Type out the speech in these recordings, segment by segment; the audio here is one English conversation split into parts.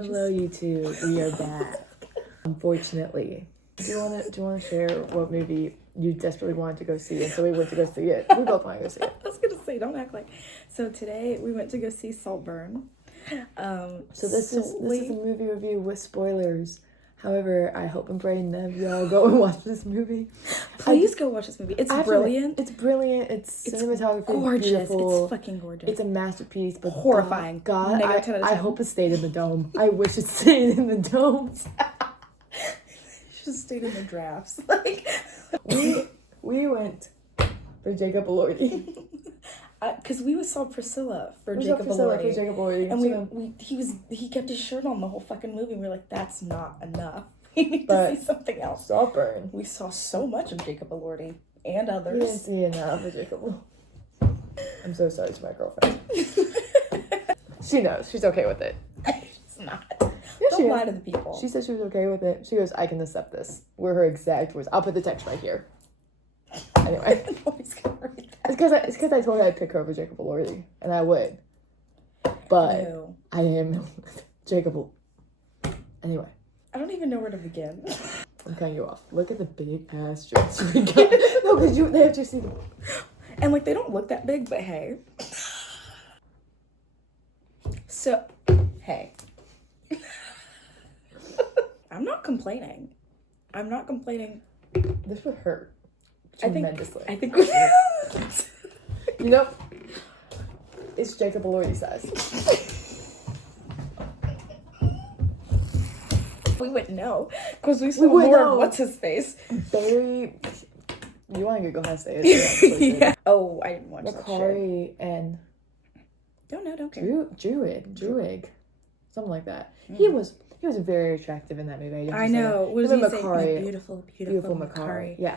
Hello, YouTube. We are back. Unfortunately. Do you wanna share what movie you desperately wanted to go see, and so we went to go see it? We both want to go see it. I was gonna say, don't act like. So today we went to go see Saltburn. So this is a movie review with spoilers. However, I hope and pray none of y'all go and watch this movie. Please go watch this movie. It's brilliant. It's brilliant. It's cinematography, gorgeous. beautiful. It's fucking gorgeous. It's a masterpiece, but horrifying. God, I hope it stayed in the dome. I wish it stayed in the dome. Should have stayed in the drafts. We went for Jacob Elordi. Because we saw Priscilla for Jacob Elordi. And he kept his shirt on the whole fucking movie. And we were like, that's not enough. We need to see something else. Saltburn. We saw so much of Jacob Elordi and others. We didn't see enough of Jacob. I'm so sorry to my girlfriend. She knows. She's okay with it. She's not. Don't lie to the people. She said she was okay with it. She goes, I can accept this. Were her exact words. I'll put the text right here. Anyway. Nobody's gonna read that. It's because I told her I'd pick her over Jacob Elordi. And I would. But no. I am Jacob. Anyway. I don't even know where to begin. I'm cutting you off. Look at the big ass dress we got. No, because they have to see them. And they don't look that big, but hey. So, hey. I'm not complaining. This would hurt tremendously. I think you know, it's Jacob Elordi size. We wouldn't know because we saw more. What's his face? Barry. You want to go ahead and say it? Yeah. Oh, I didn't watch Macari and. Don't care. Druig, something like that. He was very attractive in that movie. I know. What did he say? Macari, beautiful Macari. Yeah.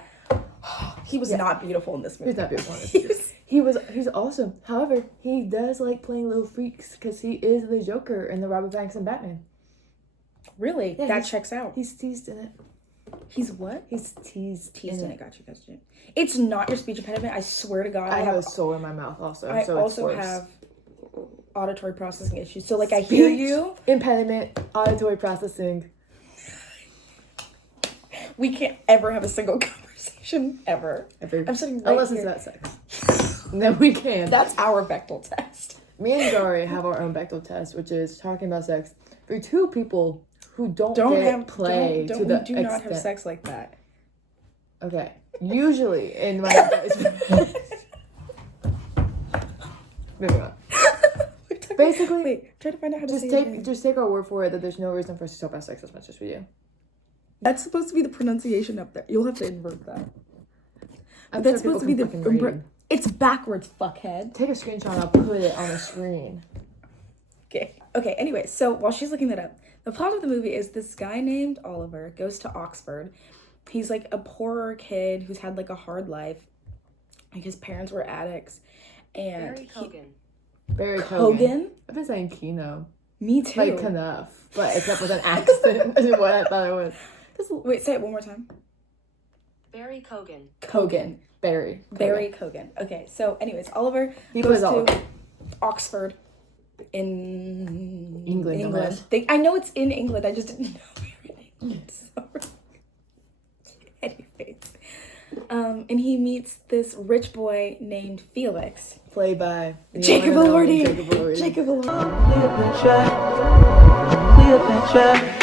He was not beautiful in this movie. He's not beautiful in this movie. He's awesome. However, he does like playing little freaks because he is the Joker in the Robert Pattinson Batman. Really? Yeah, that checks out. He's teased in it. He's what? He's teased in it. Got you. It's not your speech impediment. I swear to God. I have a sore in my mouth also. I so also it's have auditory processing issues. So I hear you. Impediment, auditory processing. We can't ever have a single conversation ever. I'm sitting right unless here. it's about sex. Then we can. That's our Bechdel test. Me and Zhari have our own Bechdel test, which is talking about sex for two people who don't not have sex like that. Okay. Usually in my moving on. Basically, try to find out how to say it. Just take our word for it that there's no reason for us to talk about sex as much as we do. That's supposed to be the pronunciation up there. You'll have to invert that. That's supposed to be the It's backwards, fuckhead. Take a screenshot and I'll put it on the screen. Okay, anyway, so while she's looking that up, the plot of the movie is this guy named Oliver goes to Oxford. He's a poorer kid who's had a hard life. His parents were addicts. And Barry Kogan? I've been saying Kino. Me too. Like enough, but except with an accent is what I thought it was. Wait, say it one more time. Barry Kogan. Kogan. Barry Kogan. Okay, so anyways, Oliver goes to Oxford in England. I know it's in England. I just didn't know we were in England. Sorry. Anyways, and he meets this rich boy named Felix, played by Jacob Elordi. Cleopatra.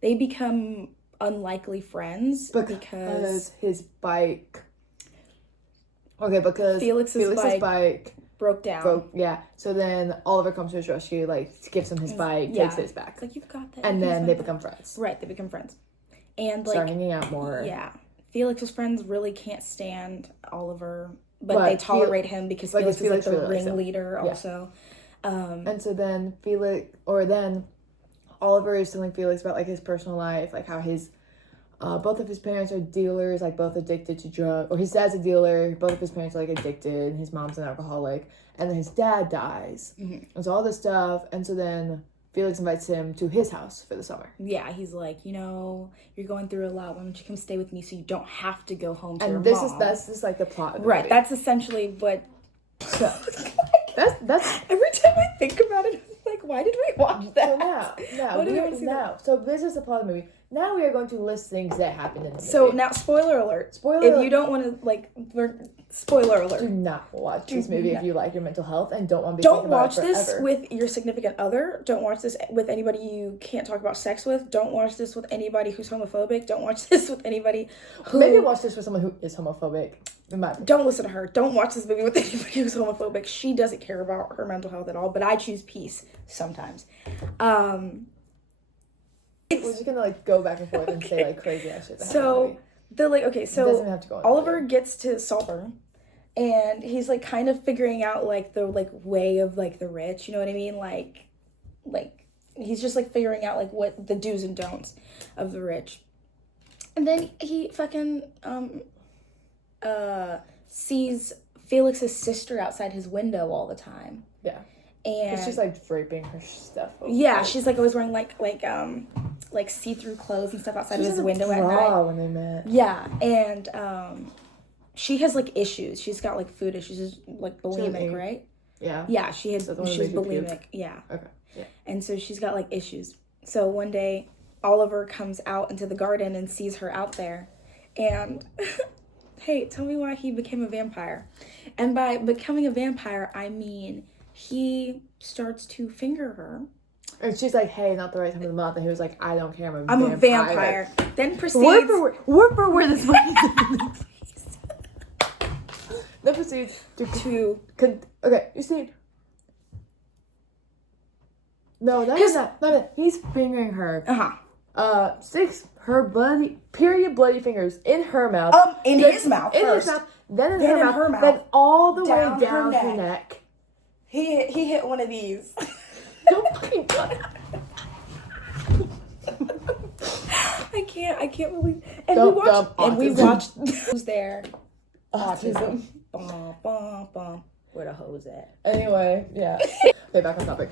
They become unlikely friends because his bike. Okay, because Felix's bike broke down. So then Oliver comes to his rescue, gives him his bike, takes his back. It's you've got that. And then they become friends. Right, they become friends. And start hanging out more. Yeah. Felix's friends really can't stand Oliver, but they tolerate him because Felix is the ringleader also. And so then Oliver is telling Felix about his personal life, how his both of his parents are dealers, both addicted to drugs, or his dad's a dealer, both of his parents are addicted, and his mom's an alcoholic, and then his dad dies. And so all this stuff, and so then Felix invites him to his house for the summer. Yeah, he's like, you're going through a lot. Why don't you come stay with me so you don't have to go home to your And mom? this is like the plot of the right. movie. That's essentially what. So, that's every time I think about it, I'm like, why did we watch that? So this is the plot of the movie. Now we are going to list things that happened in the movie. So now, spoiler alert. If you don't want to learn, spoiler alert. Do not watch this movie if you like your mental health and don't want to be. Don't watch this with your significant other. Don't watch this with anybody you can't talk about sex with. Don't watch this with anybody who's homophobic. Don't watch this with anybody who. Maybe watch this with someone who is homophobic. Don't listen to her. Don't watch this movie with anybody who's homophobic. She doesn't care about her mental health at all. But I choose peace sometimes. We're just gonna go back and forth and say crazy ass shit. So doesn't have to go on Oliver gets to Saltburn, and he's kind of figuring out the way of the rich. You know what I mean? Like he's just figuring out what the do's and don'ts of the rich. And then he fucking sees Felix's sister outside his window all the time. Yeah. And she's draping her stuff over. Yeah, she's always wearing see-through clothes and stuff outside of his window at night. When they met. Yeah, and she has issues. She's got food issues, she's bulimic, right? Yeah. Yeah, she's bulimic. Yeah. Okay. Yeah. And so she's got issues. So one day Oliver comes out into the garden and sees her out there, and hey, tell me why he became a vampire. And by becoming a vampire, I mean he starts to finger her. And she's like, hey, not the right time of the month. And he was like, I don't care, I'm a vampire. Then proceeds... Word for word this money. Then proceeds to... Okay, you see... No, not. He's fingering her. Uh-huh. Sticks her bloody fingers in her mouth. In his mouth first. Then in her mouth. Then all the way down her neck. He hit one of these. Don't fucking cut. I can't believe. And we watched. Who's there? Autism. Bum, bum, bum. Where the hose at? Anyway, yeah. Okay, back on topic.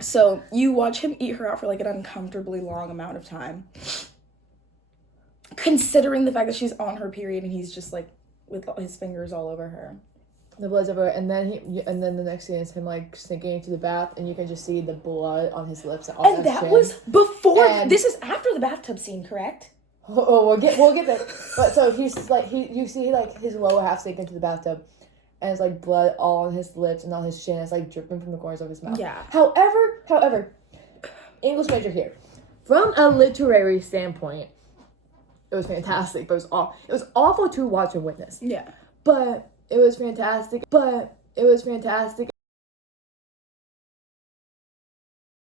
So you watch him eat her out for an uncomfortably long amount of time, considering the fact that she's on her period and he's just with his fingers all over her. The blood's over, and then the next scene is him sneaking into the bath, and you can just see the blood on his lips and all. And that was before. This is after the bathtub scene, correct? Oh, we'll get there. But so he's you see his lower half sink into the bathtub, and it's blood all on his lips and on his chin. It's dripping from the corners of his mouth. Yeah. However, English major here. From a literary standpoint, it was fantastic, but it was awful to watch and witness. Yeah. But it was fantastic.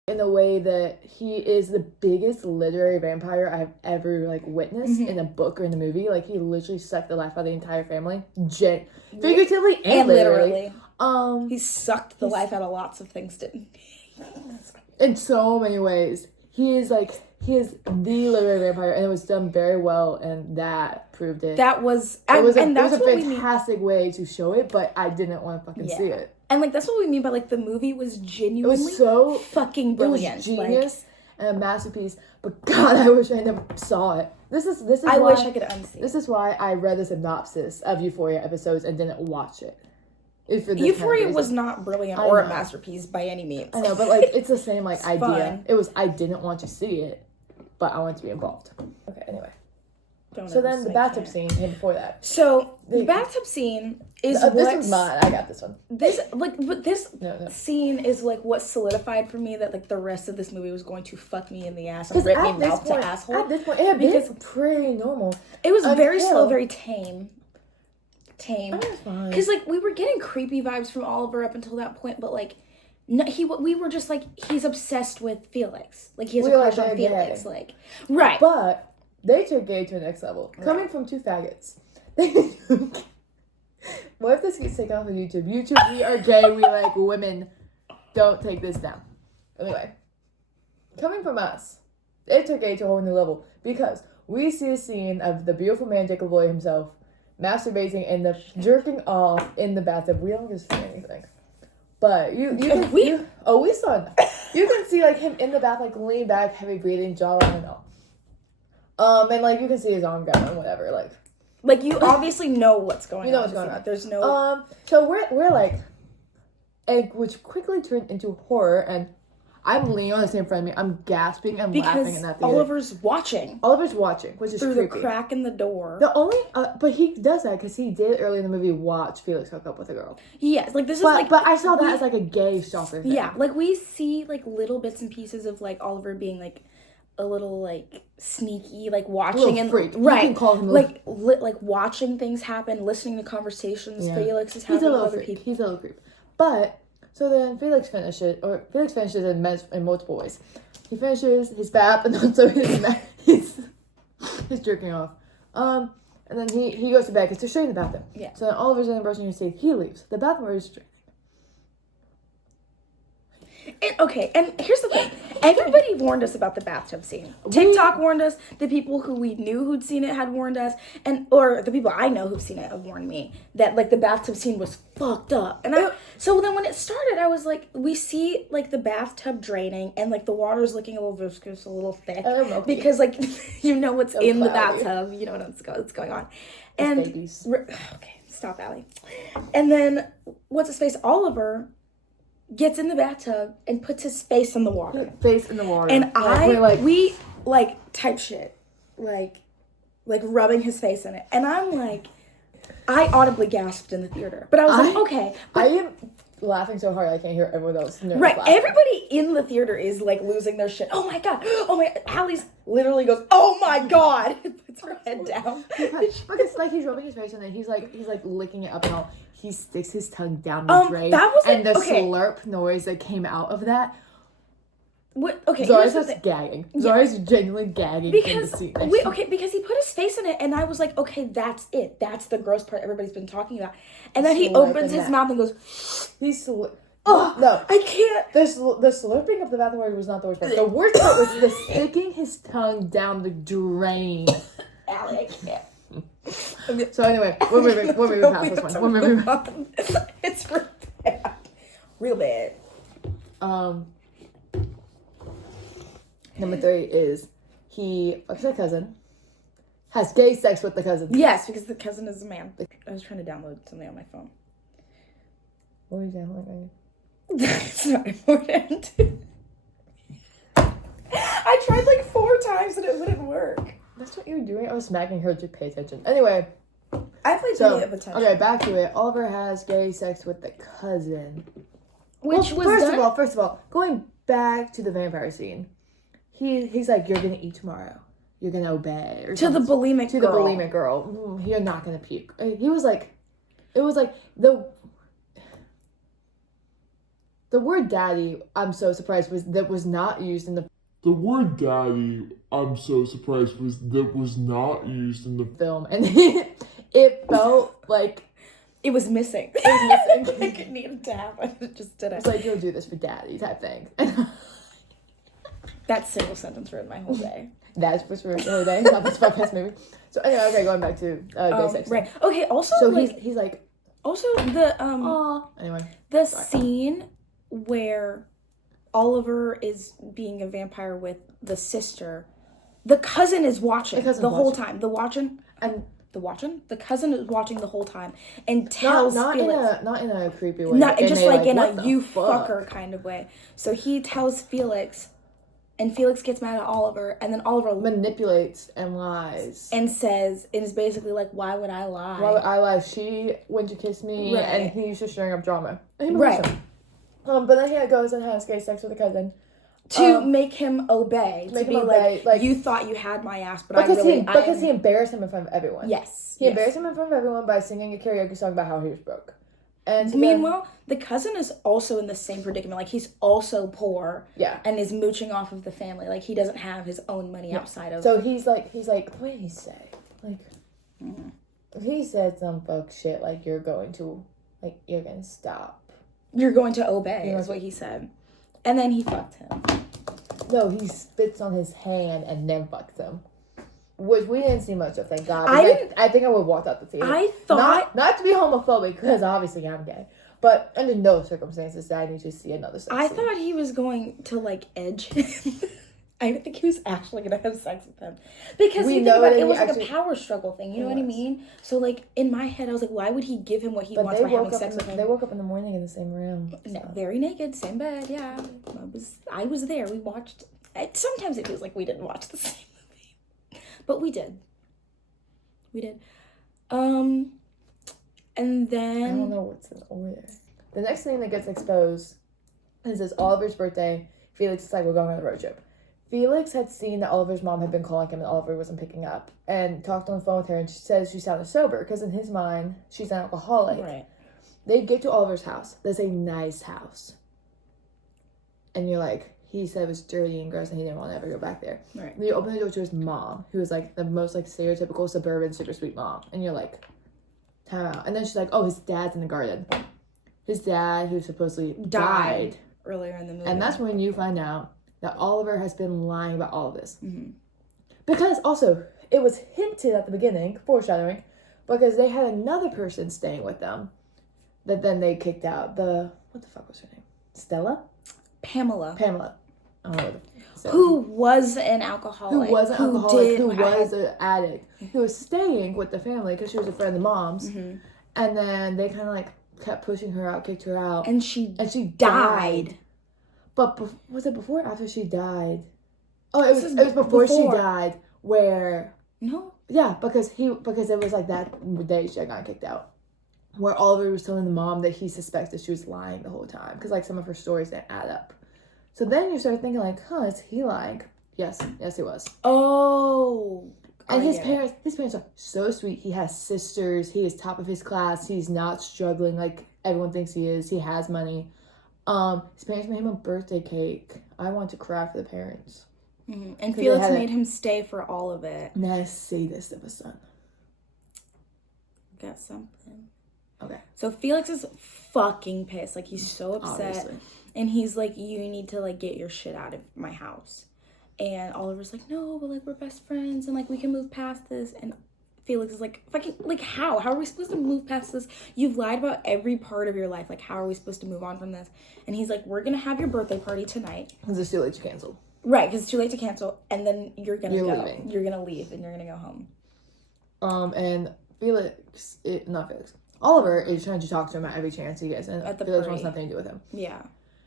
In a way that he is the biggest literary vampire I've ever witnessed in a book or in a movie. He literally sucked the life out of the entire family, figuratively and literally. He sucked the life out of lots of things, didn't he? In so many ways, he is the literary vampire, and it was done very well, and that proved it. It was a fantastic way to show it, but I didn't want to fucking see it. And that's what we mean by the movie was genuinely it was so fucking brilliant. It was genius and a masterpiece. But God, I wish I never saw it. This is I wish I could unsee. This is why I read the synopsis of Euphoria episodes and didn't watch it. Euphoria was not brilliant or a masterpiece by any means. I know, but it's the same idea. Fun. It was I didn't want to see it, but I wanted to be involved. Okay, anyway. So then the bathtub scene came before that. So the bathtub scene is this one's mine. I got this one. This scene is what solidified for me that the rest of this movie was going to fuck me in the ass and rip me mouth to asshole. At this point, it had been pretty normal. It was very slow, very tame. Because we were getting creepy vibes from Oliver up until that point, but no, we were just he's obsessed with Felix. He has a crush on Felix. Right. But they took gay to the next level. Right. Coming from two faggots. What if this gets taken off of YouTube? YouTube, we are gay, we like women. Don't take this down. Anyway. Coming from us, they took gay to a whole new level. Because we see a scene of the beautiful man, Jacob Boy himself, masturbating and jerking off in the bathtub. We don't just see anything. But you can we saw it. You can see like him in the bath, like leaning back, heavy breathing, jawline and all. And like you can see his arm going and whatever, like you obviously know what's going on. You know what's going on. There's no so we're like, which quickly turned into horror, and I'm leaning on the same friend of me. I'm gasping and laughing in that theater. Oliver's watching, which is through creepy. the crack in the door. The only, but he does that because he did early in the movie watch Felix hook up with a girl. Yes, like this is but I saw that as like a gay stalker thing. Yeah, like we see like little bits and pieces of like Oliver being like a little like sneaky, like watching and freak. Right, you can call him like like watching things happen, listening to conversations Felix is having with other people. He's a little creep, but. So then Felix finishes in multiple ways. He finishes his bath and also his jerking off. And then he goes to bed because they're straight in the bathroom. Yeah. So then Oliver's in brushing his teeth. He leaves. The bathroom is straight. And here's the thing. Everybody warned us about the bathtub scene. TikTok warned us. The people who we knew who'd seen it had warned us. Or the people I know who've seen it have warned me that, like, the bathtub scene was fucked up. And so then when it started, I was like, we see, like, the bathtub draining and, like, the water's looking a little viscous, a little thick. Because, like, you know what's in the bathtub. You know what's going on. And babies. Okay, stop, Allie. And then, what's his face? Oliver gets in the bathtub and puts his face in the water. And we type shit. Like rubbing his face in it. And I'm like, I audibly gasped in the theater. But I was like, okay. I am laughing so hard I can't hear everyone else. Right. Laughing. Everybody in the theater is like losing their shit. Oh my God. Oh my God. Allie's literally goes, oh my God. Puts her head down. Because like he's rubbing his face and then he's like licking it up and all. He sticks his tongue down the drain. That was and the slurp noise that came out of that. What? Okay, Zari's just gagging. Zari's genuinely gagging in the seat. Because he put his face in it, and I was like, okay, that's it. That's the gross part everybody's been talking about. And then he opens his mouth and goes, Oh no! I can't. The slurping of the bathroom was not the worst part. The worst part was the sticking his tongue down the drain. Allie, I can't. So anyway, we're moving past this one. We're moving on. It's real bad. Real bad. Number 3 is he fucks a cousin, has gay sex with the cousin. Yes, because the cousin is a man. I was trying to download something on my phone. What were you downloading? It's not important. I tried like 4 times and it wouldn't work. That's what you're doing? I was smacking her to pay attention. Anyway. I played plenty of attention. Okay, back to it. Oliver has gay sex with the cousin. Which was First of all, going back to the vampire scene. He's like, you're gonna eat tomorrow. You're gonna obey. Or to the bulimic girl. To the bulimic girl. You're not gonna puke. He was like, it was like, the word daddy, I'm so surprised, was not used in the... The word daddy, I'm so surprised, was not used in the film. And it felt like... It was missing. Like it needed to happen. It just didn't. It's like, you'll do this for daddy type thing. That single sentence ruined my whole day. That's what's ruined the whole day. Not this podcast maybe. So anyway, okay, going back to gay sex. Right. Okay, also so like... he's like... Also the Anyway. The scene where Oliver is being a vampire with the sister, the cousin is watching the whole time. The cousin is watching the whole time and tells Felix, not in a creepy way. Not just like in a you fucker kind of way. So he tells Felix, and Felix gets mad at Oliver, and then Oliver manipulates and lies and says, and is basically like, why would I lie? Why would I lie? She went to kiss me, and he's just stirring up drama. Right. But then he goes and has gay sex with a cousin. To make him obey. To be like, you thought you had my ass, but because he embarrassed him in front of everyone. Yes. He embarrassed him in front of everyone by singing a karaoke song about how he was broke. And so meanwhile, the cousin is also in the same predicament. Like, he's also poor. Yeah. And is mooching off of the family. Like, he doesn't have his own money outside of... So he's like, what did he say? Like, he said some fuck shit like, you're going to stop. You're going to obey, is what he said. And then he fucked him. No, he spits on his hand and then fucks him. Which we didn't see much of, thank God. I think I would have walked out the theater. I thought... Not to be homophobic, because obviously I'm gay. But under no circumstances did I need to see another sex I scene. thought he was going to, like, edge him. I didn't think he was actually going to have sex with him. Because We you think know about that it, it he was like actually- a power struggle thing. You know It what I was. mean? So, like, in my head, I was like, why would he give him what he But wants they by having woke up. sex with him? They woke up in the morning in the same room. So. Very naked, same bed, yeah. I was there. We watched. Sometimes it feels like we didn't watch the same movie. But we did. We did. And then... I don't know what's in order. The next thing that gets exposed is it's Oliver's birthday. Felix is like, we're going on a road trip. Felix had seen that Oliver's mom had been calling him and Oliver wasn't picking up. And talked on the phone with her and she says she sounded sober because in his mind, she's an alcoholic. Right. They get to Oliver's house. That's a nice house. And you're like, he said it was dirty and gross and he didn't want to ever go back there. Right. And you open the door to his mom, who is like the most like stereotypical suburban super sweet mom. And you're like, time out. And then she's like, oh, his dad's in the garden. His dad, who supposedly died. Earlier in the movie. And that's when you find out that Oliver has been lying about all of this. Mm-hmm. Because also, it was hinted at the beginning, foreshadowing, because they had another person staying with them that then they kicked out. What the fuck was her name? Stella? Pamela. I don't know. Who was an alcoholic. Who was an alcoholic, who did- was an addict, who was staying with the family because she was a friend of mom's. Mhm. And then they kind of like kept pushing her out, kicked her out. And she died. But was it before or after she died? Oh, it This is was before she before. died. Where No. yeah, because it was like that day she had gotten kicked out. Where Oliver was telling the mom that he suspected she was lying the whole time because like some of her stories didn't add up. So then you start thinking like, huh, is he lying? Yes, he was. Oh. And I his get it. parents are so sweet. He has sisters. He is top of his class. He's not struggling like everyone thinks he is. He has money. His parents made him a birthday cake. I want to cry for the parents. Mm-hmm. And 'Cause they Felix had made him stay for all of it. Nice sadist of a son. Got something. Okay. So Felix is fucking pissed. Like, he's so upset. Obviously. And he's like, you need to, like, get your shit out of my house. And Oliver's like, no, but, like, we're best friends. And, like, we can move past this. And Felix is like, fucking, like, how? How are we supposed to move past this? You've lied about every part of your life. Like, how are we supposed to move on from this? And he's like, we're going to have your birthday party tonight. Because it's too late to cancel. Right, because it's too late to cancel. And then you're going to go. Leaving. You're going to leave and you're going to go home. And Oliver is trying to talk to him at every chance he gets. And At the Felix party. wants nothing to do with him. Yeah.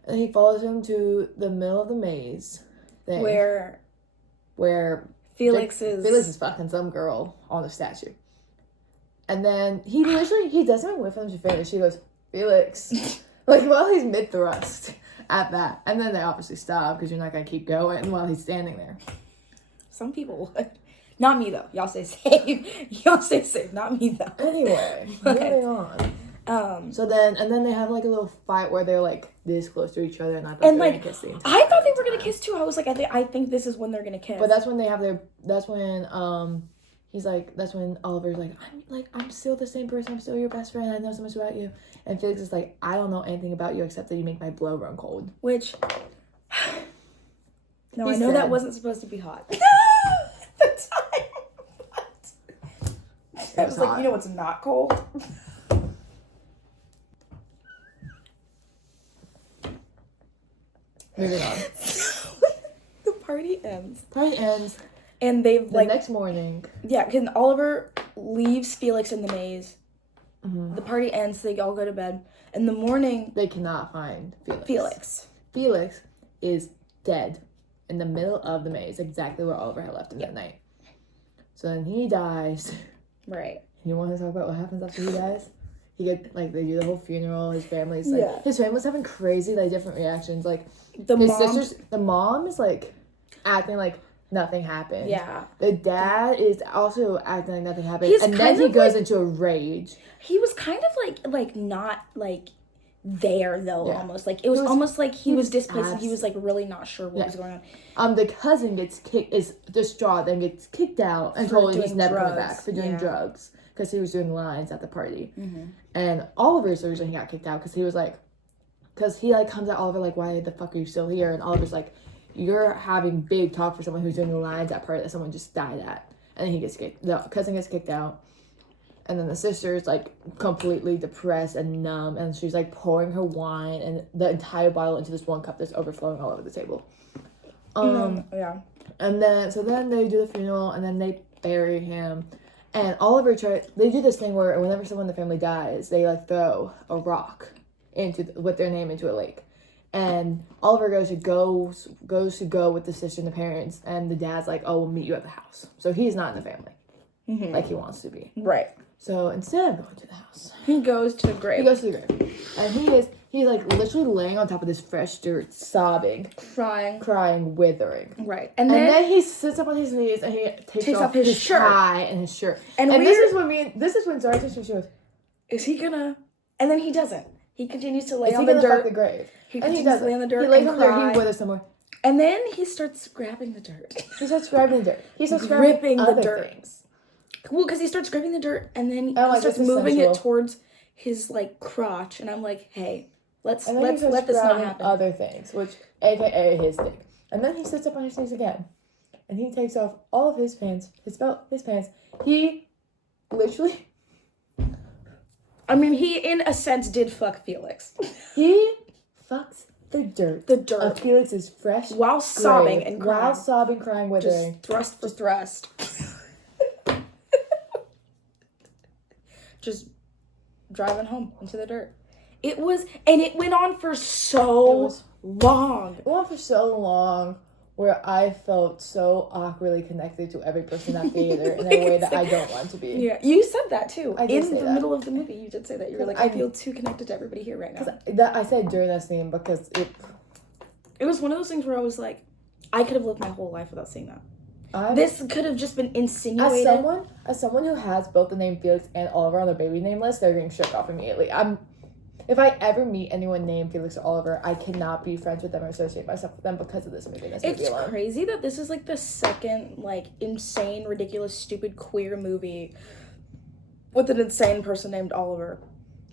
And he follows him to the middle of the maze thing. Where Felix is fucking some girl on the statue. And then he doesn't even wait for them to finish. He goes, Felix. Like, while he's mid-thrust at that. And then they obviously stop because you're not going to keep going while he's standing there. Some people would. Not me, though. Y'all stay safe. Y'all stay safe. Not me, though. Anyway, moving on. So then they have like a little fight where they're like this close to each other and I thought And they were like, gonna kiss the entire I thought they were gonna kiss too. I was like, I think this is when they're gonna kiss. But that's when they have that's when Oliver's like, I'm still the same person, I'm still your best friend, I know so much about you. And Felix is like, I don't know anything about you except that you make my blood run cold. Which, no, He I know that said- wasn't supposed to be hot. The time. I was like, hot. you know what's not cold? Moving on. The party ends. Party ends And they've the next morning. yeah, because Oliver leaves Felix in the maze. Mhm. The party ends, they all go to bed. In the morning, They cannot find Felix is dead in the middle of the maze, exactly where Oliver had left him that night. So then he dies. Right. You want to talk about what happens after he dies? They do the whole funeral. His family's like, Yeah. his family's having crazy, like, different reactions. Like, The his mom, sisters, the mom is like acting like nothing happened. yeah. The dad is also acting like nothing happened, He's and then kind he of goes into a rage. He was kind of like not like there though, Yeah. almost like it was almost like he was displaced and abs- he was like really not sure what Yeah. was going on. The cousin is distraught, then gets kicked out and For told he's doing never coming drugs, back for doing yeah. drugs because he was doing lines at the party. Mm-hmm. And Oliver's the reason he got kicked out because he was like, because he like comes at Oliver like, why the fuck are you still here? And Oliver's like, you're having big talk for someone who's doing the lines at party that someone just died at. And then the cousin gets kicked out. And then the sister's like completely depressed and numb, and she's like pouring her wine and the entire bottle into this one cup that's overflowing all over the table. Yeah. And then they do the funeral, and then they bury him. And Oliver they do this thing where whenever someone in the family dies, they like throw a rock with their name into a lake. And Oliver goes to go with the sister and the parents, and the dad's like, "Oh, we'll meet you at the house." So he's not in the family, like he wants to be. Right. So instead of going to the house, He goes to the grave. he goes to the grave, and he's like literally laying on top of this fresh dirt, sobbing, crying, withering. Right. And then he sits up on his knees and he takes off his shirt tie and his shirt. And this is when Zara takes she goes, "Is he gonna?" And then he doesn't. He continues to lay "Is on he the gonna dirt. fuck the grave?" He And he continues doesn't. to lay on the dirt. He lays and on there. cry. He withers somewhere. And then he starts grabbing the dirt. He starts grabbing the dirt. He starts Gripping grabbing the other dirt. things. Well, because he starts grabbing the dirt, and then he like, starts this is moving sensual. it towards his like crotch, and I'm like, "Hey, let's And then he starts let this not grabbing happen." other things, which AKA his dick. And then he sits up on his knees again, and he takes off all of his pants, his pants. He literally, I mean, he in a sense did fuck Felix he fucks the dirt of Felix's fresh while sobbing grave, and crying. while sobbing, crying, withering. Just thrust for thrust. Just driving home into the dirt. It went on for so long. It went on for so long, where I felt so awkwardly connected to every person in that theater in a way that I don't want to be. Yeah, you said that too. I did in say the that. middle of the movie, you did say that. You were like, I feel too connected to everybody here right now. That I said during that scene because It was one of those things where I was like, I could have lived my whole life without seeing that. This could have just been insinuated. As someone who has both the name Felix and Oliver on their baby name list, they're getting shook off immediately. If I ever meet anyone named Felix or Oliver, I cannot be friends with them or associate myself with them because of this movie. It's crazy that this is like the second like insane, ridiculous, stupid queer movie with an insane person named Oliver.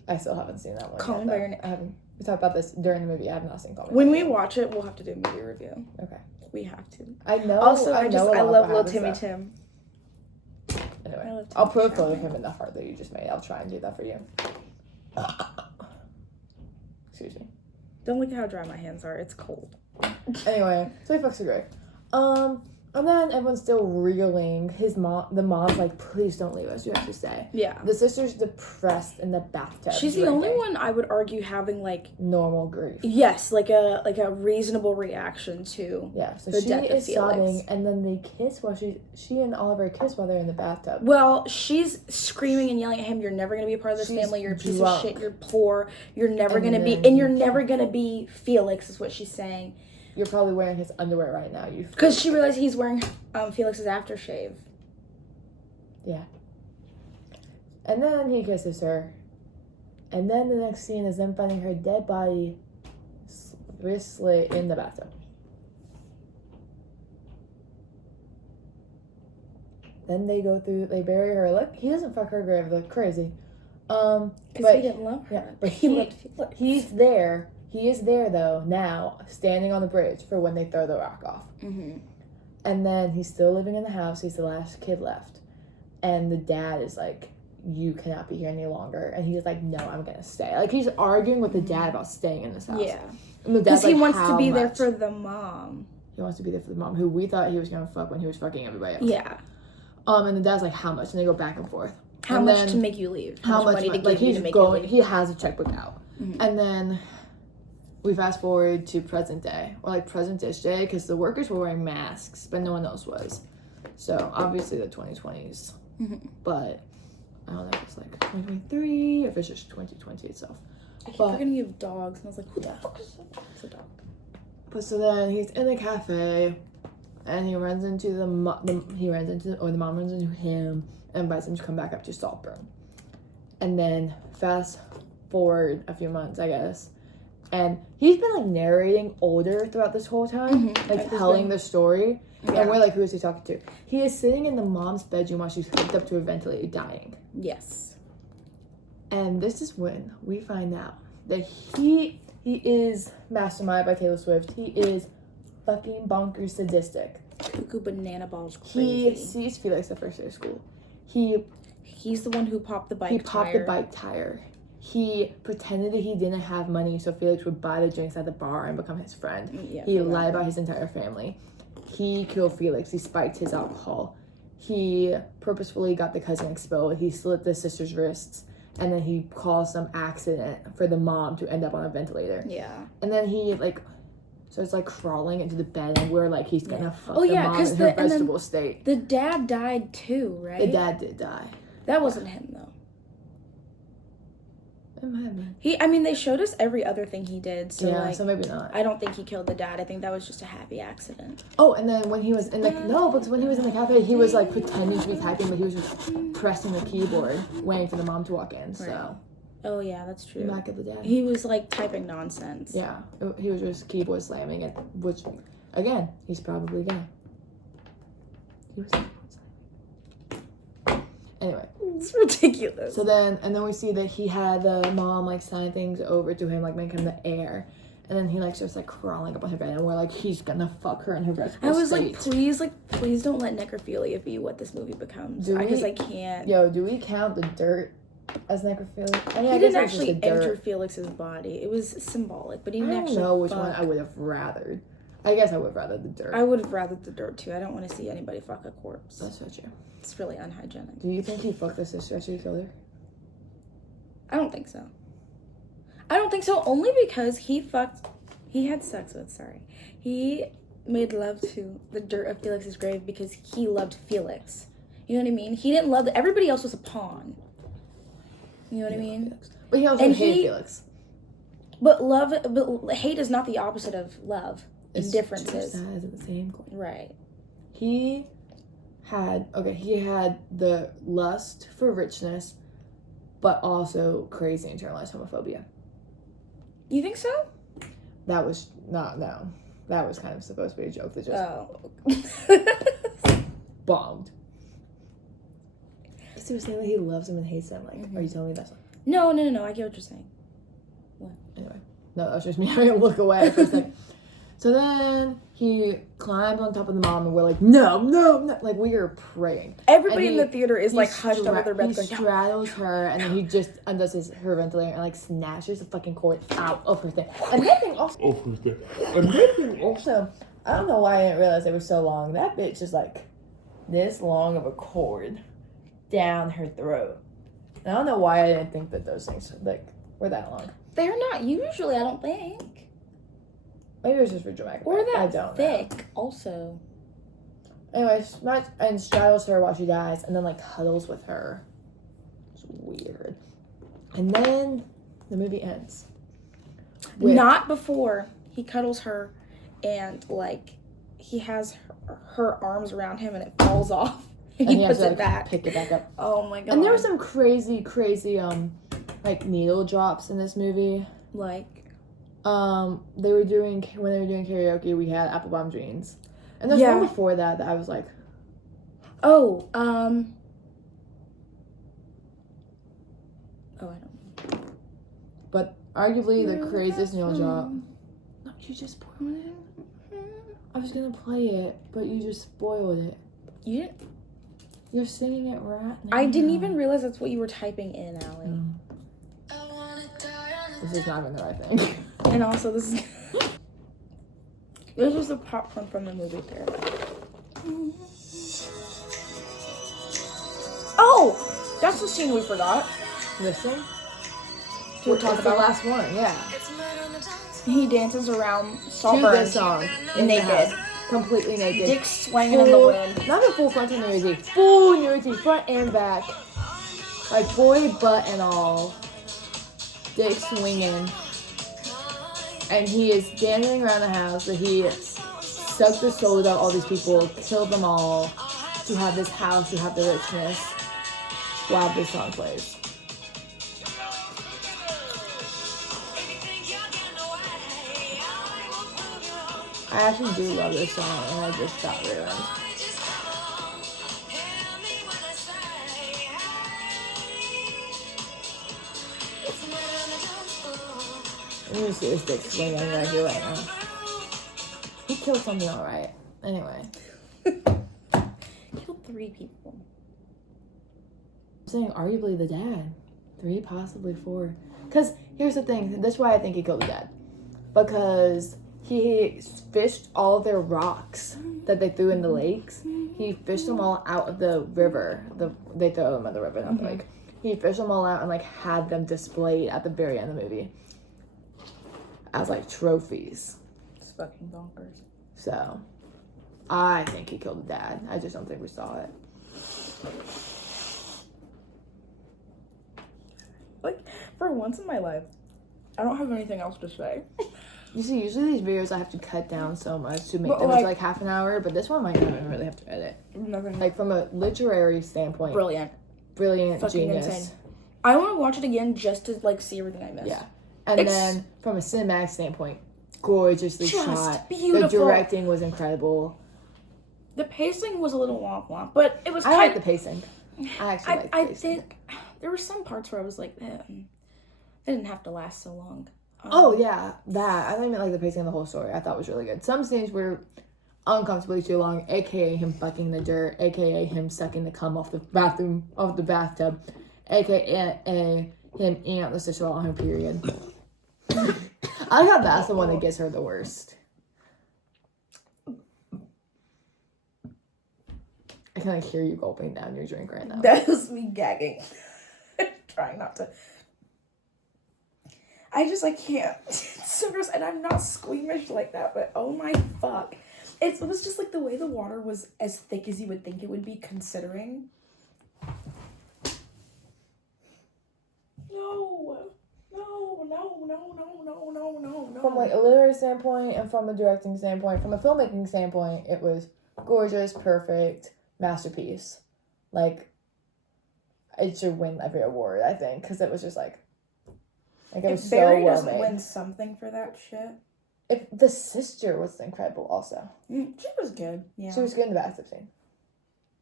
I still haven't seen that one. Call Me by Your Name. I haven't. We talked about this during the movie. I have not seen Call Me. When we watch it, we'll have to do a movie review. Okay. We have to. I know. Also, I love Lil Timmy Timmy Tim. Anyway, I'll put a photo of him in the heart that you just made. I'll try and do that for you. Excuse me. Don't look at how dry my hands are. It's cold. Anyway, so he fucks the grave. And then everyone's still reeling. The mom's like, "Please don't leave us. You have to stay." Yeah. The sister's depressed in the bathtub. She's the only one I would argue having like normal grief. Yes, like a reasonable reaction to So the she death of is Felix. sobbing, and then they kiss while she and Oliver kiss while they're in the bathtub. Well, she's screaming and yelling at him, "You're never gonna be a part of this family. You're a piece of shit. You're poor. You're never gonna be, and you're never gonna be Felix," is what she's saying. You're probably wearing his underwear right now. Because she realized he's wearing Felix's aftershave. Yeah. And then he kisses her. And then the next scene is them finding her dead body wrist slit in the bathtub. Then they bury her. Look, he doesn't fuck her grave. They're crazy. Because he didn't love her. Yeah, but he loved Felix. He's there. He is there, though, now, standing on the bridge for when they throw the rock off. Mm-hmm. And then he's still living in the house. He's the last kid left. And the dad is like, "You cannot be here any longer." And he's like, "No, I'm going to stay." Like, he's arguing with the dad about staying in this house. Yeah. Because he wants to be there for the mom. He wants to be there for the mom, who we thought he was going to fuck when he was fucking everybody else. Yeah. And the dad's like, "How much?" And they go back and forth. How much to make you leave? How much money to give you to make you leave? He has a checkbook out. Mm-hmm. And then we fast forward to present day, or like present-ish day, because the workers were wearing masks, but no one else was. So obviously the 2020s, but I don't know if it's like 2023 or if it's just 2020 itself. I keep forgetting you have dogs, and I was like, who the fuck is that? It's a dog. But so then he's in the cafe, and he runs into the mom runs into him and invites him to come back up to Saltburn. And then fast forward a few months, I guess. And he's been like narrating older throughout this whole time, like telling the story. Yeah. And we're like, who is he talking to? He is sitting in the mom's bedroom while she's hooked up to a ventilator, dying. Yes. And this is when we find out that he is masterminded by Taylor Swift. He is fucking bonkers sadistic. Cuckoo banana balls crazy. He sees Felix the first day of school. He He's the one who popped the bike tire. He popped the bike tire. He pretended that he didn't have money so Felix would buy the drinks at the bar and become his friend. Yeah, He lied about his entire family. He killed Felix. He spiked his alcohol. He purposefully got the cousin expelled. He slit the sister's wrists. And then he caused some accident for the mom to end up on a ventilator. Yeah. And then he, like, starts, like, crawling into the bed and we're like, he's gonna fuck Oh, the yeah, mom 'cause in her and then vegetable state. The dad died too, right? The dad did die. That wasn't him, though. It might have been. They showed us every other thing he did, so, Yeah, so maybe not. I don't think he killed the dad. I think that was just a happy accident. Oh, and then when he was in the because when he was in the cafe, he was like pretending to be typing, but he was just pressing the keyboard, waiting for the mom to walk in. So, Right. Oh yeah, that's he true. might get the dad. He was like typing nonsense. Yeah, he was just keyboard slamming it, which, again, he's probably gay. He was keyboard slamming. Anyway, It's ridiculous. so then we see that he had the mom like sign things over to him, like make him the heir. And then he like starts like crawling up on her bed, and we're like, he's gonna fuck her in her vegetable I was state. please don't let necrophilia be what this movie becomes. Do we- Because I can't. Yo, do we count the dirt as necrophilia? I mean, He I guess didn't it was actually just the dirt. enter Felix's body. It was symbolic, but he I didn't don't actually know which fuck. one I would have rathered. I guess I would have rathered the dirt. I would have rathered the dirt too. I don't want to see anybody fuck a corpse. That's so true. It's really unhygienic. Do you think he fucked the sister after he killed her? I don't think so. I don't think so, only because he had sex with, he made love to the dirt of Felix's grave because he loved Felix. You know what I mean? He didn't love, everybody else was a pawn. You know what I mean? Felix. But he also And hated he- Felix. But hate is not the opposite of love. It's Indifference two is. sides of the same coin. Right. He had the lust for richness, but also crazy internalized homophobia. You think so? That was not, no. That was kind of supposed to be a joke that just Oh. bombed. Because he was saying that he loves him and hates him. Like, are you telling me that's not? No. I get what you're saying. Anyway. No, that was just me having to look away for a second. So then he climbs on top of the mom and we're like, no. Like, we are praying. Everybody And in the theater is like hushed under their breath He going, "No." straddles her and then he just undoes her ventilator and like snatches the fucking cord out of her thing. Another thing also, I don't know why I didn't realize it was so long. That bitch is like this long of a cord down her throat. And I don't know why I didn't think that those things like were that long. They're not usually, I don't think. Maybe it was just for dramatic Or effect. I that don't thick, know. also. Anyway, and straddles her while she dies, and then like cuddles with her. It's weird. And then the movie ends. Not before he cuddles her and like he has her arms around him and it falls off. And he he has puts to it like, back. pick it back up. Oh my god. And there were some crazy like needle drops in this movie. like When they were doing karaoke, we had Applebaum Jeans. And there's Yeah. one before that I was like, I don't know. but arguably the craziest needle drop. No, you just spoiled it. I was gonna play it, but you just spoiled it. You didn't You're singing it right now. I didn't even realize that's what you were typing in, Ally. This is not even the right thing. And also this was the popcorn from the movie theater. Oh! That's the scene we forgot. Listen. To talk It's the about. last one, yeah. He dances around To Saltburn this song. in the naked. house, completely naked. Dick swinging in the wind. Not a full frontal nudity. Full nudity, front and back. Like boy butt and all. Dick swinging. And he is dancing around the house that he sucked the souls out of all these people, killed them all to have this house, to have the richness, while this song plays. I actually do love this song, and I just got ruined. Let me see his dick swinging right here, right now. He killed something alright. Anyway. Killed 3 people. saying arguably the dad. 3, possibly 4. Because here's the thing. That's why I think he killed the dad. Because he fished all their rocks that they threw in the lakes. He fished them all out of the river. They throw them in the river, not the lake. He fished them all out and, like, had them displayed at the very end of the movie. As, like, trophies. It's fucking bonkers. So, I think he killed the dad. I just don't think we saw it. Like, for once in my life, I don't have anything else to say. You see, usually these videos I have to cut down so much to make But, them like, into like half an hour, but this one might not even really have to edit. Nothing. Like from a literary standpoint, Brilliant. Fucking genius. Insane. I want to watch it again just to like see everything I missed. Yeah, and then from a cinematic standpoint, gorgeously just shot. beautiful. The directing was incredible. The pacing was a little womp, but it was. I like the pacing. I actually like the I pacing. think there were some parts where I was like, they didn't have to last so long. Oh yeah, that. I meant like the pacing of the whole story. I thought was really good. Some scenes were uncomfortably too long, aka him fucking the dirt, aka him sucking the cum off the bathtub, aka him eating out the sister on her period. I like how that's the one that gets her the worst. I can like hear you gulping down your drink right now. That was me gagging, trying not to. I can't. It's so gross, and I'm not squeamish like that, but oh my fuck. It was just like the way the water was as thick as you would think it would be, considering. No. From like a literary standpoint and from a directing standpoint, from a filmmaking standpoint, it was gorgeous, perfect, masterpiece. Like, it should win every award, I think, because it was just like it was so Barry well doesn't made. win something for that shit. If the sister was incredible, also She was good. Yeah. she was good in the bathtub scene.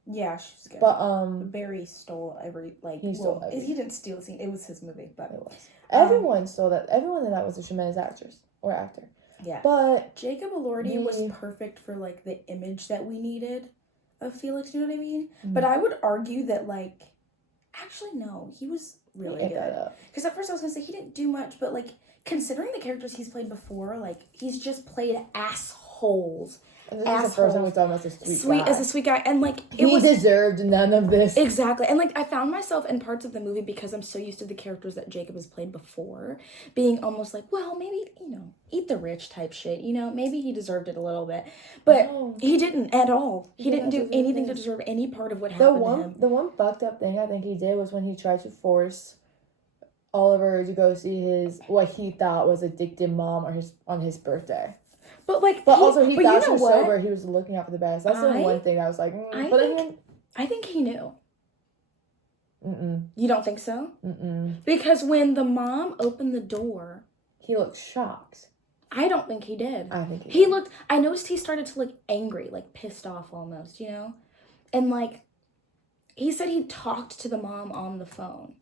Yeah, she was good. But Barry stole every he stole everything. He didn't steal the scene. It was his movie, but it was everyone stole that. Everyone in that was a tremendous actress or actor. yeah. But Jacob Elordi was perfect for like the image that we needed of Felix. You know what I mean? Mhm. But I would argue that like, actually no, he was really ate that good. up. Because at first I was gonna say he didn't do much, but like considering the characters he's played before, like he's just played assholes. And this is the first time we saw him as a sweet guy. As a sweet guy, and like He deserved none of this. Exactly. And, like, I found myself in parts of the movie, because I'm so used to the characters that Jacob has played before, being almost like, well, maybe, eat the rich type shit, maybe he deserved it a little bit. But he didn't at all. He didn't do anything to deserve any part of what happened to him. The one fucked up thing I think he did was when he tried to force Oliver to go see what he thought was addicted mom on his birthday. But, like, also he thought she was sober. He was looking out for the best. That's the one thing I was like, I think he knew. Mm-mm. You don't think so? Mm-mm. Because when the mom opened the door, he looked shocked. I don't think he did. I think he looked. I noticed he started to look angry, like pissed off almost, and like he said he talked to the mom on the phone.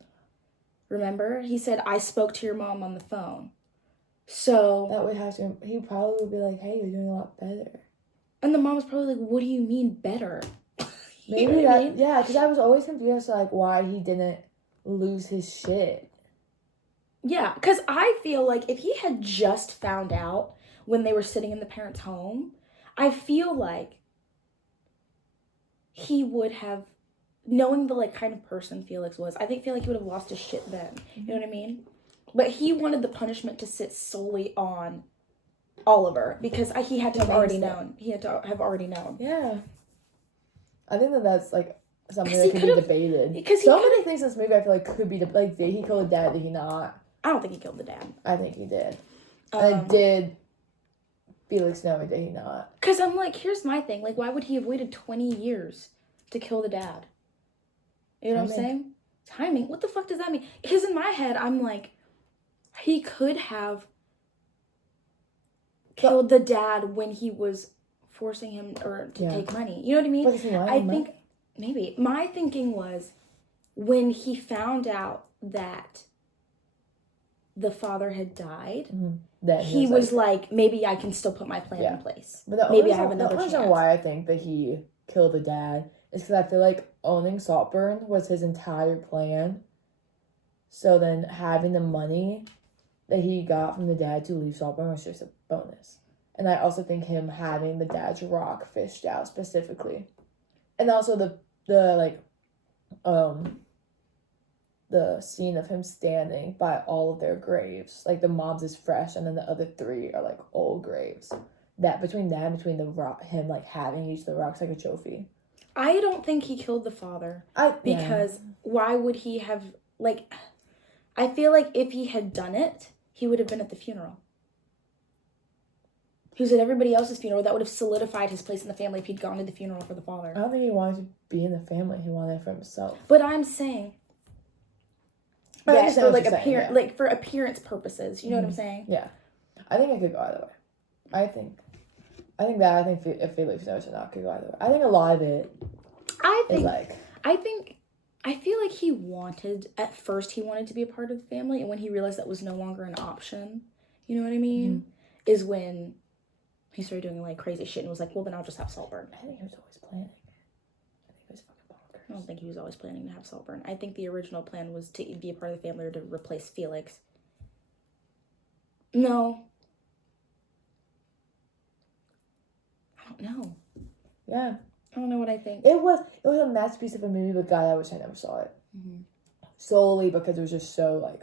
Remember, he said, "I spoke to your mom on the phone." So that would have to. He probably would be like, "Hey, you're doing a lot better." And the mom was probably like, "What do you mean better?" Maybe that. Yeah, because I was always confused, like why he didn't lose his shit. Yeah, because I feel like if he had just found out when they were sitting in the parents' home, I feel like he would have, knowing the like kind of person Felix was, I feel like he would have lost his shit then. You know what I mean? But he wanted the punishment to sit solely on Oliver because he had to have already known. He had to have already known. Yeah. I think that's like something that could be debated. Because so many things in this movie I feel like could be like, did he kill the dad? Did he not? I don't think he killed the dad. I think he did. And did Felix know, or did he not? Because I'm like, here's my thing. Like, why would he have waited 20 years to kill the dad? You know what I'm saying? Timing. What the fuck does that mean? Because in my head, I'm like, he could have killed the dad when he was forcing him to take money. You know what I mean? I think maybe my thinking was when he found out that the father had died, he was like, maybe I can still put my plan in place. But maybe I have another chance. The reason why I think that he killed the dad is because I feel like owning Saltburn was his entire plan. So then having the money that he got from the dad to leave Saltburn was just a bonus. And I also think him having the dad's rock fished out specifically. And also the scene of him standing by all of their graves. Like the mom's is fresh and then the other three are like old graves. Between the rock, him like having each of the rocks like a trophy. I don't think he killed the father. Because why would he have, like, I feel like if he had done it, he would have been at the funeral. He was at everybody else's funeral. That would have solidified his place in the family if he'd gone to the funeral for the father. I don't think he wanted to be in the family. He wanted it for himself. But I'm saying, for like like for appearance purposes. You know what I'm saying? Yeah, I think it could go either way. I think if Felix knows or not, it could go either way. I think a lot of it. I feel like he wanted to be a part of the family, and when he realized that was no longer an option, you know what I mean? Is when he started doing like crazy shit and was like, well, then I'll just have Saltburn. I think he was always planning. I think he was fucking bonkers. I don't think he was always planning to have Saltburn. I think the original plan was to be a part of the family or to replace Felix. No. I don't know. Yeah. I don't know what I think. It was a masterpiece of a movie, but God, I wish I never saw it. Solely because it was just so like.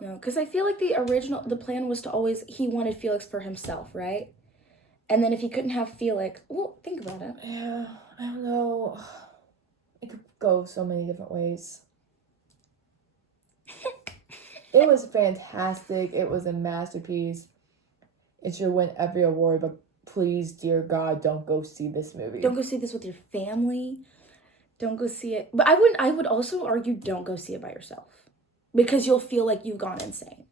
No, because I feel like the plan was to always, he wanted Felix for himself, right? And then if he couldn't have Felix, well, think about it. Yeah, I don't know. It could go so many different ways. It was fantastic. It was a masterpiece. It should win every award, but please, dear God, don't go see this movie. Don't go see this with your family. Don't go see it. But I would also argue don't go see it by yourself. Because you'll feel like you've gone insane.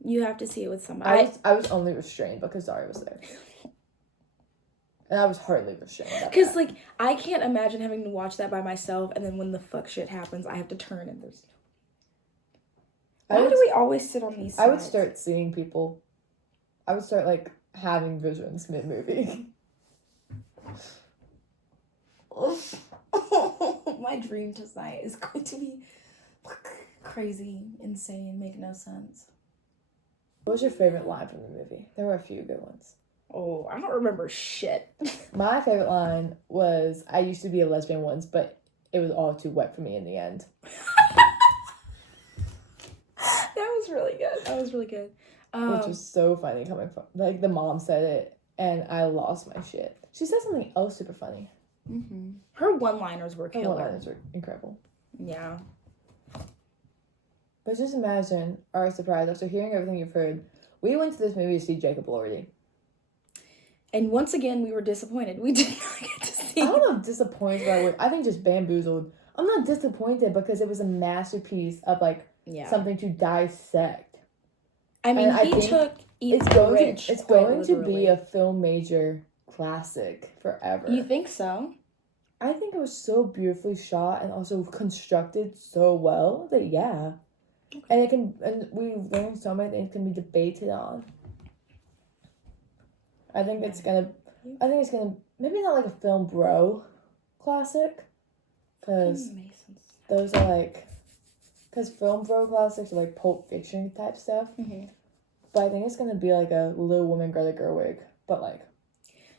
You have to see it with somebody. I was only restrained because Zhari was there. And I was hardly restrained. Because, like, I can't imagine having to watch that by myself, and then when the fuck shit happens, I have to turn and there's... Why do we always sit on these sides? I would start seeing people. I would start, like, having visions mid-movie. My dream tonight is going to be crazy, insane, make no sense. What was your favorite line from the movie? There were a few good ones. Oh, I don't remember shit. My favorite line was, I used to be a lesbian once, but it was all too wet for me in the end. That was really good. Which was so funny coming from, like, the mom said it, and I lost my shit. She said something else super funny. Her one-liners were killer. Her one-liners were incredible. Yeah. But just imagine our surprise after hearing everything you've heard. We went to this movie to see Jacob Elordi. And once again, we were disappointed. We did not get to see. I don't know if disappointed is the right word. I think just bamboozled. I'm not disappointed because it was a masterpiece of like something to dissect. I mean, it's going to be a film major classic forever. You think so? I think it was so beautifully shot and also constructed so well that yeah. Okay. And we learned so many things can be debated on. I think it's gonna maybe not like a film bro classic, because those are like, because film bro classics are like Pulp Fiction type stuff. But I think it's gonna be like a Little Women Greta Gerwig, but like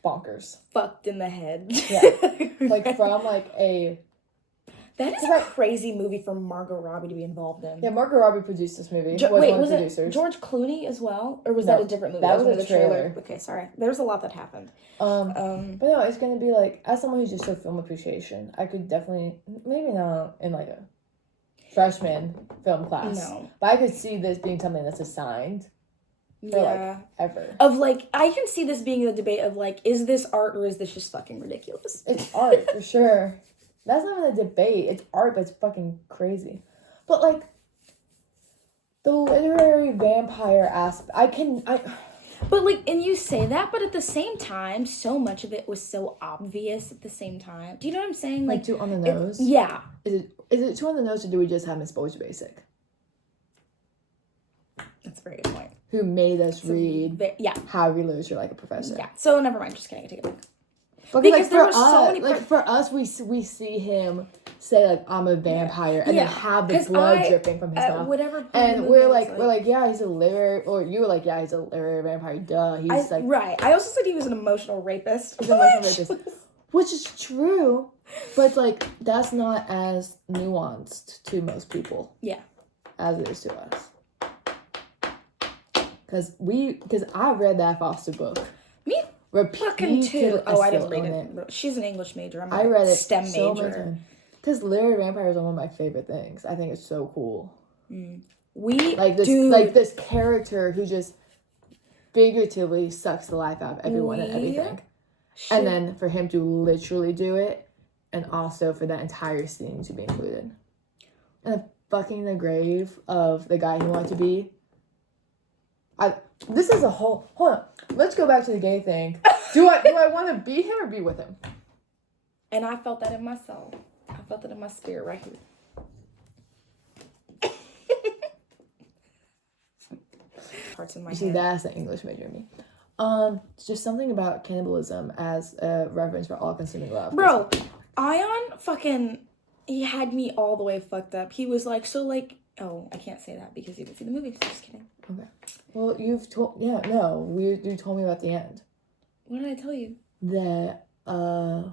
bonkers, fucked in the head. Yeah, like from like a. That is a crazy movie for Margot Robbie to be involved in. Yeah, Margot Robbie produced this movie. Was it George Clooney as well? Or was that a different movie? That was a trailer. Okay, sorry. There was a lot that happened. But no, it's going to be like, as someone who's just so film appreciation, I could definitely, maybe not in like a freshman film class. No. But I could see this being something that's assigned for like ever. Of like, I can see this being a debate of like, is this art or is this just fucking ridiculous? It's art, for sure. That's not even a debate. It's art, but it's fucking crazy. But, like, the literary vampire aspect, But, like, and you say that, but at the same time, so much of it was so obvious at the same time. Do you know what I'm saying? Like too on the nose? Yeah. Is it too on the nose, or do we just have Miss Boys Basic? That's a very good point. Who made us read yeah. How We Lose You're Like a Professor. Yeah. So, never mind. Just kidding. I take it back. Because Because like there for were so many us, like for us, we see him say like I'm a vampire and then have the blood dripping from his mouth. Whatever. And we're like, yeah, he's a literary, or you were like, yeah, he's a literary vampire. Duh, he's like right. I also said he was an emotional rapist. He's an emotional rapist, which is true, but it's like that's not as nuanced to most people. Yeah, as it is to us. Because I read that Foster book. Me fucking too. Oh, I didn't read it. She's an English major. I read it STEM so major. Because literary vampires are one of my favorite things. I think it's so cool. We like this character who just figuratively sucks the life out of everyone and everything. And then for him to literally do it, and also for that entire scene to be included. And fucking the grave of the guy he wanted to be. This is a whole... Hold on. Let's go back to the gay thing. Do I want to be him or be with him? And I felt that in my soul. I felt it in my spirit right here. Parts in my See, head. that's the English major in me. It's just something about cannibalism as a reference for all-consuming love. Bro, Ion fucking... He had me all the way fucked up. He was like, so like... Oh, I can't say that because you didn't see the movie. Just kidding. Okay. Well, you told me about the end. What did I tell you? That Timothée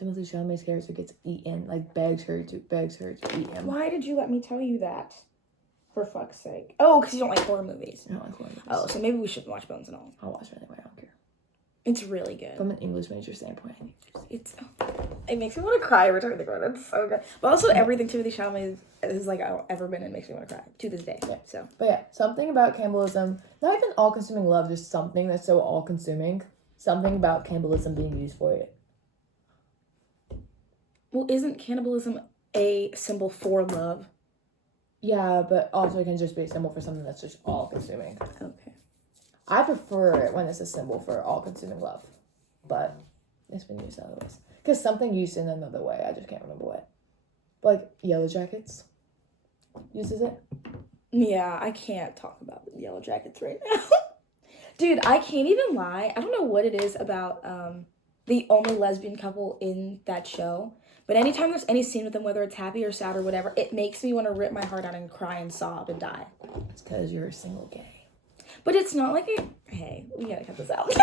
Chalamet's character gets eaten, like begs her to eat him. Why did you let me tell you that? For fuck's sake. Oh, because you don't like horror movies. I don't like horror movies. Oh, so maybe we shouldn't watch Bones and All. I'll watch it anyway. I don't care. It's really good. From an English major standpoint, It makes me want to cry every time they go. It's so good. But also, everything Timothée Chalamet is like I've ever been in makes me want to cry to this day. Yeah. So, but yeah, something about cannibalism, not even all-consuming love, just something that's so all-consuming. Something about cannibalism being used for it. Well, isn't cannibalism a symbol for love? Yeah, but also it can just be a symbol for something that's just all-consuming. Okay. I prefer it when it's a symbol for all-consuming love, but it's been used other ways. Because something used in another way, I just can't remember what. Like Yellow Jackets uses it. Yeah, I can't talk about the Yellow Jackets right now. Dude, I can't even lie. I don't know what it is about the only lesbian couple in that show. But anytime there's any scene with them, whether it's happy or sad or whatever, it makes me want to rip my heart out and cry and sob and die. It's because you're a single gay. But it's not like hey, we gotta cut this out.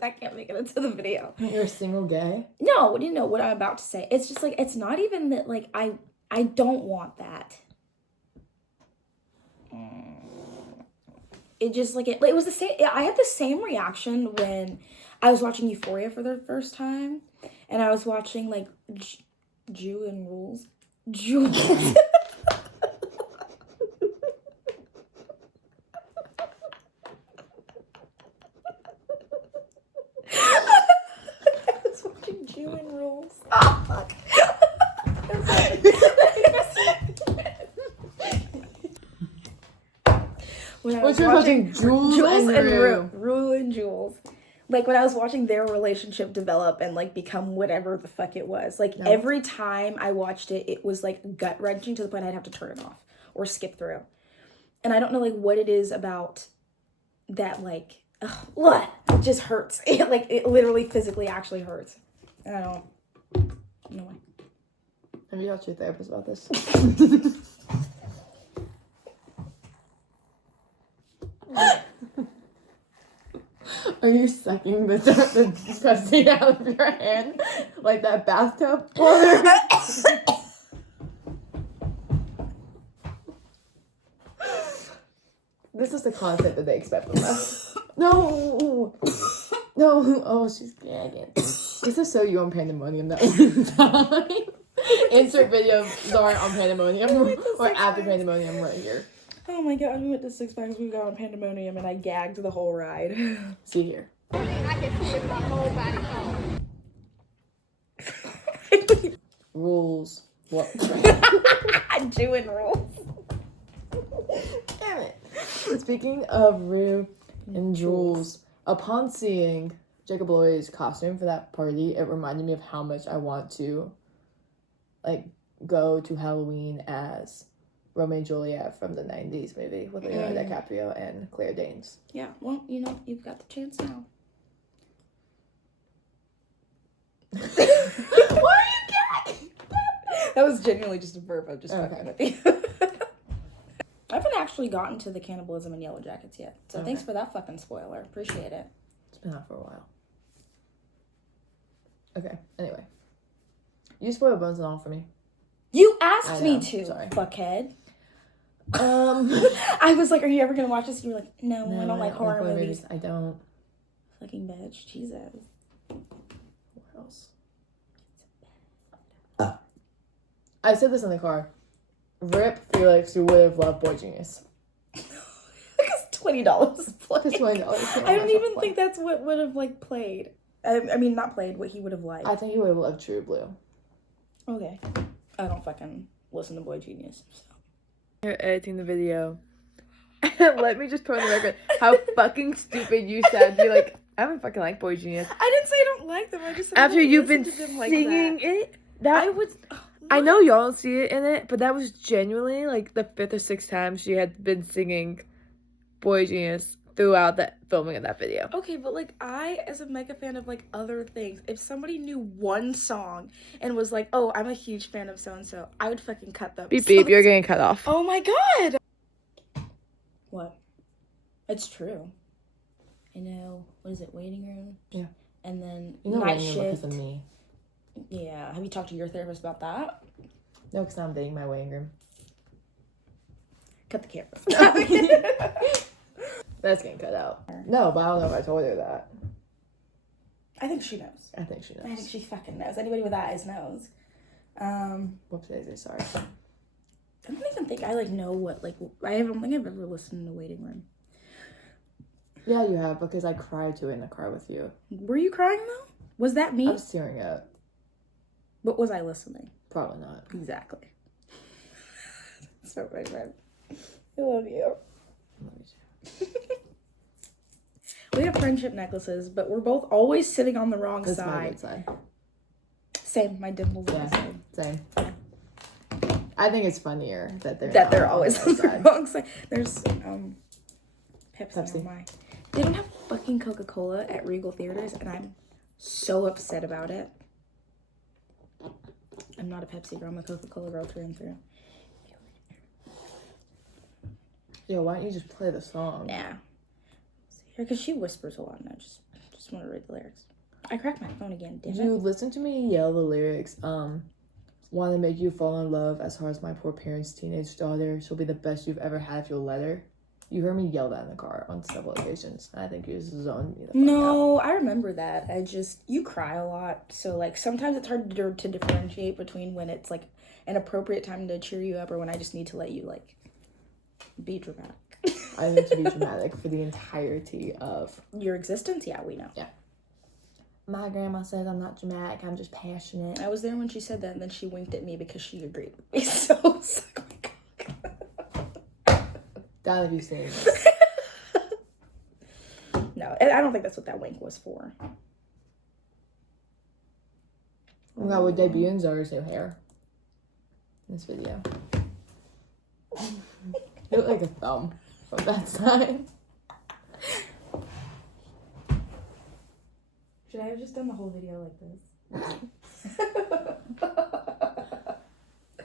That can't make it into the video. You're a single gay? No, you know what I'm about to say. It's just like, it's not even that, like, I don't want that. It just, like, it was the same, I had the same reaction when I was watching Euphoria for the first time, and I was watching, like, Jew and Rules. Oh, fuck. When you're watching Jules and Rue. Rue and Jules. Like, when I was watching their relationship develop and, like, become whatever the fuck it was. Like, every time I watched it, it was, like, gut-wrenching to the point I'd have to turn it off or skip through. And I don't know, like, what it is about that, like, what? It just hurts. It literally physically actually hurts. And I don't know why. Have you talked to your therapist about this? Are you sucking the disgusting out of your hand? Like that bathtub water? This is the content that they expect from us. No! Oh, she's gagging. This is so you on Pandemonium that one time. Insert video of Zhari on Pandemonium or after Pandemonium right here. Oh my god, we went to Six Flags, we got on Pandemonium, and I gagged the whole ride. See here. I can feel my whole body. Rules. What? Doing rules. Damn it. Speaking of Rue and Jules, upon seeing Jacob Loy's costume for that party, it reminded me of how much I want to, like, go to Halloween as Romeo and Juliet from the 90s movie with Leonardo DiCaprio and Claire Danes. Yeah, well, you know, you've got the chance now. Why are you gagging? That was genuinely just a burp. I'm just fucking with you. I haven't actually gotten to the cannibalism and Yellow Jackets yet. So thanks for that fucking spoiler. Appreciate it. It's been out for a while. Okay, anyway. You spoiled Bones and All for me. You asked me know, to, sorry. fuckhead. I was like, are you ever gonna watch this? And you were like, no, I don't like horror movies. I don't. Fucking bitch. Jesus. What else? I said this in the car. Rip Felix, who would have loved Boy Genius. Because $20 played. Because $20. I don't even think that's what would have like played. I mean, not played. What he would have liked. I think he would have loved True Blue. Okay. I don't fucking listen to Boy Genius. So. You're editing the video. Let me just put on the record how fucking stupid you said. You're like, I haven't fucking liked Boy Genius. I didn't say I don't like them. I just said After I you've been listened to them singing like it, I would. I know y'all don't see it in it, but that was genuinely like the 5th or 6th time she had been singing Boy Genius throughout that filming of that video. Okay, but like I, as a mega fan of like other things, if somebody knew one song and was like, "Oh, I'm a huge fan of so and so," I would fucking cut them. Beep beep, you're getting cut off. Oh my god. What? It's true. I know. What is it? Waiting room. Yeah. And then You know, night waiting room shift. because of me. Yeah. Have you talked to your therapist about that? No, because I'm dating my waiting room. Cut the camera. That's getting cut out. No, but I don't know if I told her that. I think she knows. I think she knows. I think she fucking knows. Anybody with eyes knows. Whoops, daisy, sorry. I don't even think I like know what like I don't think I've ever listened to Waiting Room. Yeah, you have, because I cried to it in the car with you. Were you crying though? Was that me? I was tearing up. But was I listening? Probably not. Exactly. So my friend. I love you. We have friendship necklaces, but we're both always sitting on the wrong That's my side. good side. Same, my dimples are Yeah, the same. same. I think it's funnier that they're That not they're on always the on the side. wrong side. There's Pepsi on Pepsi. my. They don't have fucking Coca-Cola at Regal Theaters, and I'm so upset about it. I'm not a Pepsi girl. I'm a Coca-Cola girl through and through. Yo, why don't you just play the song? Nah. Because she whispers a lot, and I just want to read the lyrics. I cracked my phone again, damn You it. listen to me yell the lyrics. Want to make you fall in love as hard as my poor parents' teenage daughter. She'll be the best you've ever had if you'll let her. You heard me yell that in the car on several occasions. I think you just zoned me the fuck out. No, I remember that. You cry a lot. So, like, sometimes it's hard to differentiate between when it's, like, an appropriate time to cheer you up or when I just need to let you, like, be dramatic. I need to be dramatic for the entirety of Your existence? Yeah, we know. Yeah. My grandma says I'm not dramatic, I'm just passionate. I was there when she said that, and then she winked at me because she agreed with me. So, it's like, oh my God. Down if you've seen this. No, I don't think that's what that wink was for. Oh God, we're debuting Zhari's new hair in this video. You look like a thumb from that side. Should I have just done the whole video like this?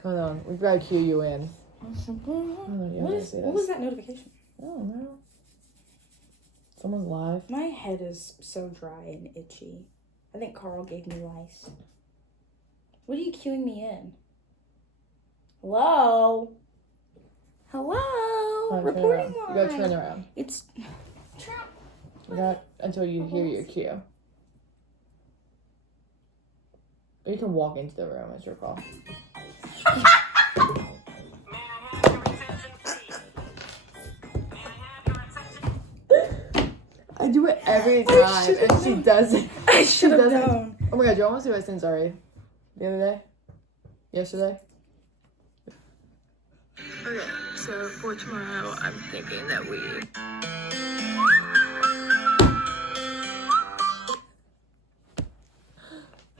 Hold on, we've got to cue you in. What was that notification? I don't know. Someone's live. My head is so dry and itchy. I think Carl gave me lice. What are you queuing me in? Hello? Hello? Reporting You gotta line. turn around. It's... You got until you hear your cue. Or you can walk into the room, it's your call. I do it every time, and she does it. I should have does it. known. Oh my God, do you want to see what I sent Zari the other day? Yesterday? Okay, so for tomorrow, I'm thinking that we...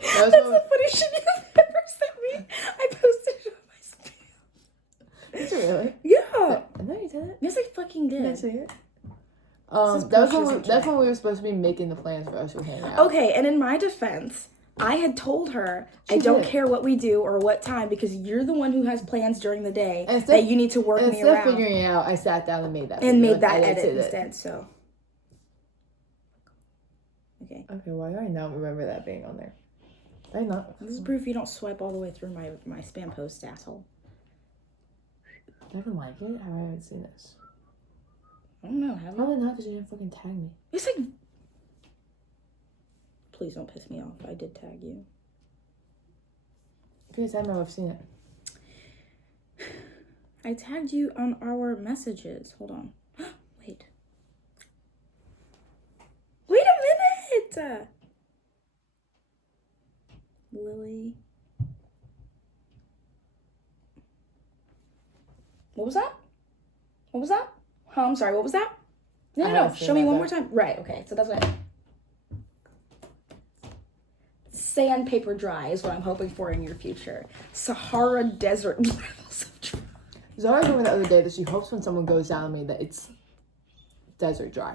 That's the funniest shit you've ever sent me. I posted it on my spam. Did you really? Yeah. No, you didn't. Yes, I fucking did. Did I see it? This is that's Portia's when we were supposed to be making the plans for us to hang out. Okay, and in my defense, I had told her, She I don't did. care what we do or what time because you're the one who has plans during the day And instead- that you need to work And me instead of around. figuring it out, I sat down and made that And video made that edit edited it. instead, so. Okay. Okay, why do I not remember that being on there? Did I not? This is proof you don't swipe all the way through my spam post, asshole. I even like it? How I haven't seen this? I don't know, have you? Probably not because you didn't fucking tag me. It's like... Please don't piss me off. I did tag you. If you tag me, I've seen it. I tagged you on our messages. Hold on. Wait. Wait a minute! Lily. What was that? What was that? Oh, I'm sorry. What was that? No, I no, no. haven't seen Show me that, one though. more time. Right. Okay. So that's what. Sandpaper dry is what I'm hoping for in your future. Sahara Desert levels of dry. Zara told me the other day that she hopes when someone goes down on me that it's desert dry.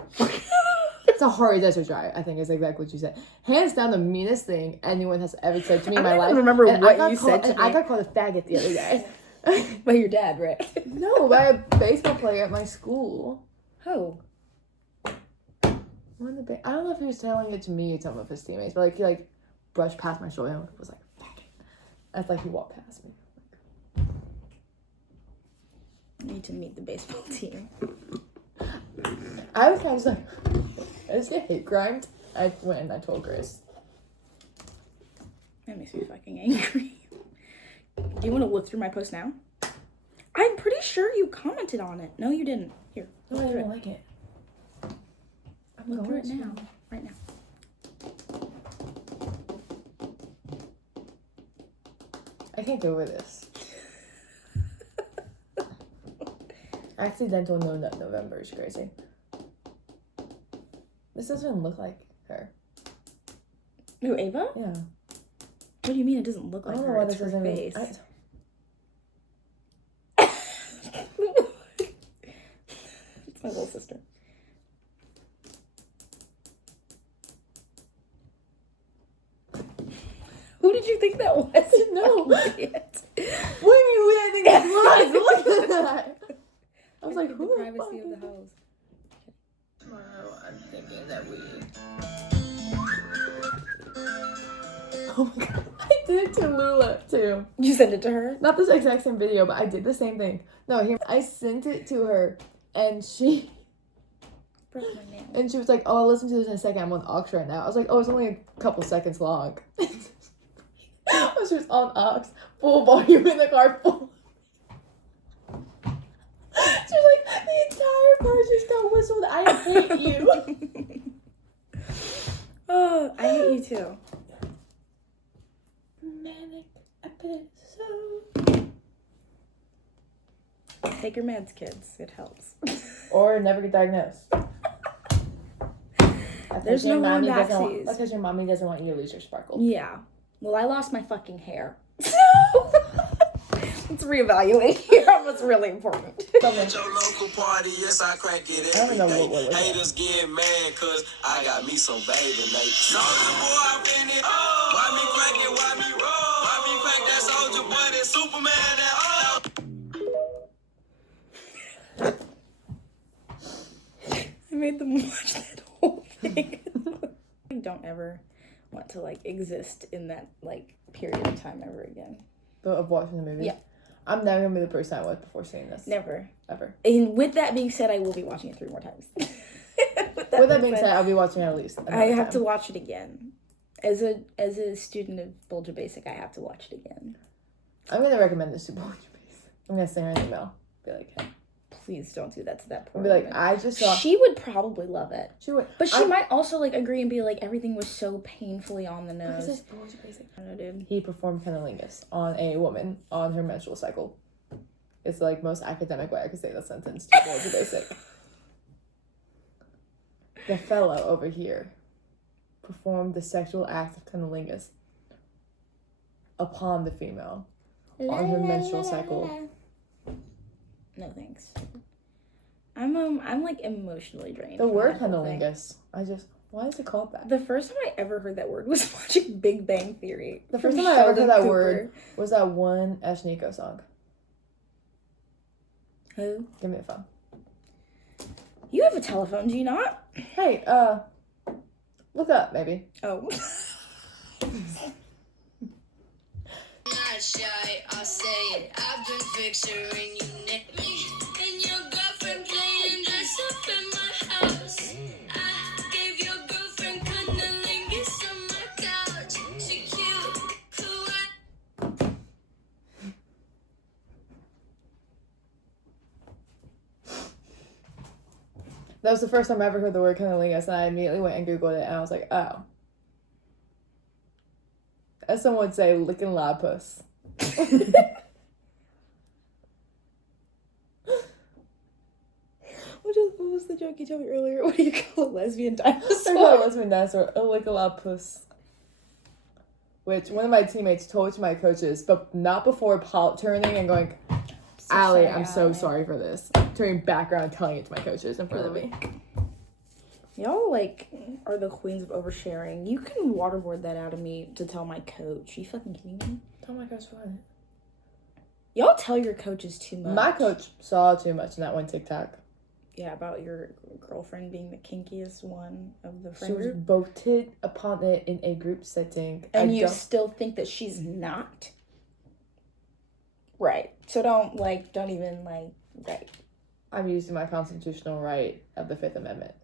It's a horrid desert dry, I think is exactly what you said. Hands down the meanest thing anyone has ever said to me in my I don't life. even remember And what I got you called- said to and I me. got called a faggot the other day. By your dad, right? No, by a baseball player at my school. Oh. I don't know if he was telling it to me or some of his teammates, but he brushed past my shoulder and was like, faggot. That's like he walked past me. I need to meet the baseball team. I was kind of just like, I just get hate crimed. I went and I told Grace. That makes me fucking angry. Do you want to look through my post now? I'm pretty sure you commented on it. No, you didn't. Here, No, I look through don't it. like it. I'm Look through going it to. now. Right now. I can't go with this. Accidental no nut November is crazy. This doesn't look like her. Who, Ava? Yeah. What do you mean it doesn't look I like don't know her? why It's this her doesn't face. It's my little sister. Who did you think that was? No. Idiot. What do you mean who that thing was? Look at that. I was like, The who privacy of the fuck house. Tomorrow, I'm thinking that we. Oh my god. I did it to Lula too. You sent it to her? Not this exact same video, but I did the same thing. No, here I sent it to her and she Broke my nail. and she was like, "Oh, I'll listen to this in a second. I'm on Aux right now." I was like, "Oh, it's only a couple seconds long." She was on Aux, full volume in the car, full. She was like, "The entire car just got whistled. I hate you." Oh, I hate you too. Manic episode. Take your meds, kids. It helps. Or never get diagnosed. There's no mommy doesn't backsies. want, because your mommy doesn't want you to lose your sparkle. Yeah. Well, I lost my fucking hair. Let's reevaluate here on what's really important. Something. Your local party, yes, I crank it I don't every know day. what we're looking at. Haters get mad cause I got me some baby late. Soldier boy, I been it. Why me crank it, why me roll? Why me crank that soldier boy, that Superman, that I made them watch that whole thing. I don't ever want to exist in that period of time ever again. Of watching the movies? Yeah. I'm never gonna be the person I was before seeing this. Never. Ever. And with that being said, I will be watching it 3 more times. With With that being said, I'll be watching it at least. I have another to time. watch it again. As a student of Bulger Basic, I have to watch it again. I'm gonna recommend this to Bulger Base. I'm gonna send her an email. Be like, hey. Please don't do that to that poor I'll be like, woman. I just saw. She would probably love it. She would. But she I'm- might also agree and be like, everything was so painfully on the Because nose. it's Bulger Basic. I don't know, dude. He performed cunnilingus on a woman on her menstrual cycle. It's the most academic way I could say that sentence to Bulger Basic. The fellow over here performed the sexual act of cunnilingus upon the female on her menstrual cycle. No thanks. I'm emotionally drained. The from word that whole thing. cunnilingus, I just Why is it called that? The first time I ever heard that word was watching Big Bang Theory. The first from time I ever Sheldon heard that Cooper. word was that one Ash Nico song. Who? Give me the phone. You have a telephone, do you not? Hey, look up, maybe. Oh. Not shy, I'll say it. I've been picturing you next me and your girlfriend playing dress up in my house. I gave your girlfriend cunnilingus on my couch. She cute, cool. That was the first time I ever heard the word cunnilingus, and I immediately went and Googled it, and I was like, oh. As someone would say, licking loud puss. What was the joke you told me earlier? What do you call a lesbian I call it dinosaur? lesbian dinosaur, a lick a loud puss. Which one of my teammates told to my coaches, but not before turning and going, Ally, I'm so sorry for this. Turning back around and telling it to my coaches in front of me. Y'all, like, are the queens of oversharing. You can waterboard that out of me to tell my coach. Are you fucking kidding me? Tell my coach what? Y'all tell your coaches too much. My coach saw too much in that one TikTok. Yeah, about your girlfriend being the kinkiest one of the She friend was group. voted upon it in a group setting. And I you don't- still think that she's not? Right. So don't even, right. I'm using my constitutional right of the Fifth Amendment.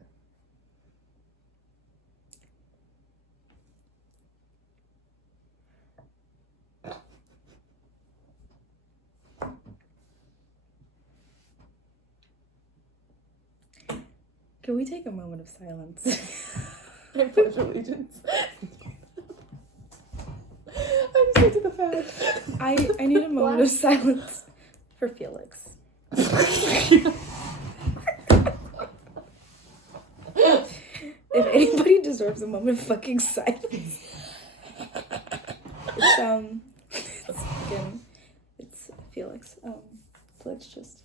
Can we take a moment of silence? I pledge allegiance. I just went to the fad. I need a moment of silence for Felix. If anybody deserves a moment of fucking silence, it's Felix. Let's just.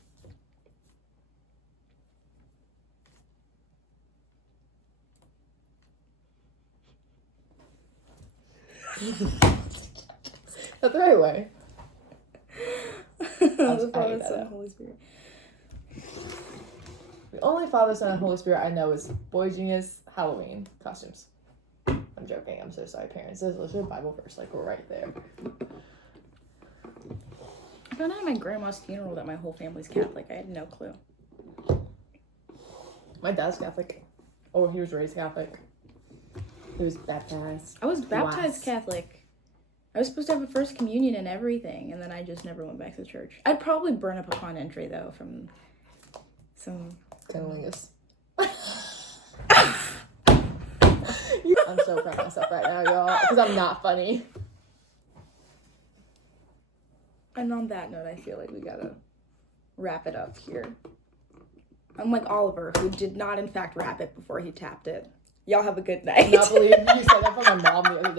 That's the right way. The I'll Father, edit that Son, out. and Holy Spirit. The only Father, Son, and Holy Spirit I know is Boy Genius Halloween costumes. I'm joking. I'm so sorry, parents. There's literally a Bible verse, like, right there. I found out at my grandma's funeral that my whole family's Catholic. I had no clue. My dad's Catholic. Or he was raised Catholic. He was baptized. I was baptized Twice. Catholic. I was supposed to have a first communion and everything, and then I just never went back to church. I'd probably burn up upon entry, though, from some... Cunnilingus. I'm so proud of myself right now, y'all, because I'm not funny. And on that note, I feel like we gotta wrap it up here. Unlike Oliver, who did not, in fact, wrap it before he tapped it. Y'all have a good night. I cannot believe you said that from my mom the other day.